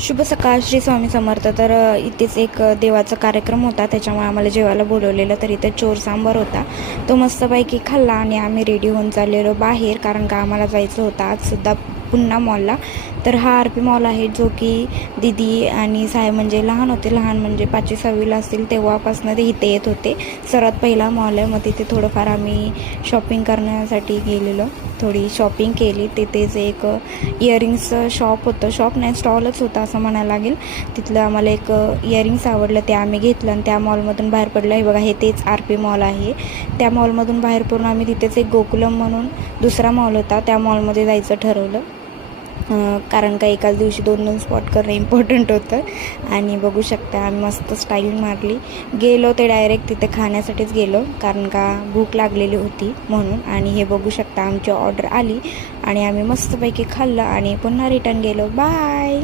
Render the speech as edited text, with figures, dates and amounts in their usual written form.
शुभ सकाळ श्री स्वामी समर्थ. तर इथेच एक देवाचा कार्यक्रम होता, त्याच्यामुळे आम्हाला जेवायला बोलवलेलं. तर इथे चोर सांबार होता, तो मस्तपैकी खाल्ला आणि आम्ही रेडी होऊन चाललेलो बाहेर, कारण का आम्हाला जायचं होतं आजसुद्धा पुन्हा मॉलला. तर हा आर पी मॉल आहे, जो की दिदी आणि साहेब म्हणजे लहान म्हणजे 5वी-6वीला असतील तेव्हापासून ते इथे येत होते. सर्वात पहिला मॉल आहे, मग तिथे थोडंफार आम्ही शॉपिंग करण्यासाठी गेलेलो, थोडी शॉपिंग केली. तिथेच एक इयरिंग्सचं शॉप होतं, शॉप नाही स्टॉलच होता असं म्हणायला लागेल. तिथलं आम्हाला एक इयरिंग्स आवडलं, ते आम्ही घेतलं आणि त्या मॉलमधून बाहेर पडलं. हे बघा, हे तेच आर पी मॉल आहे. त्या मॉलमधून बाहेर पडून आम्ही तिथेच एक गोकुलम म्हणून दुसरा मॉल होता, त्या मॉलमध्ये जायचं ठरवलं, कारण का एकाच दिवशी 2-2 स्पॉट करणं इम्पॉर्टंट होतं. आणि बघू शकता आम्ही मस्त स्टाईल मारली, गेलो ते डायरेक्ट तिथे खाण्यासाठीच गेलो, कारण का भूक लागलेली होती म्हणून. आणि हे बघू शकता आमची ऑर्डर आली आणि आम्ही मस्तपैकी खाल्लं आणि पुन्हा रिटर्न गेलो. बाय.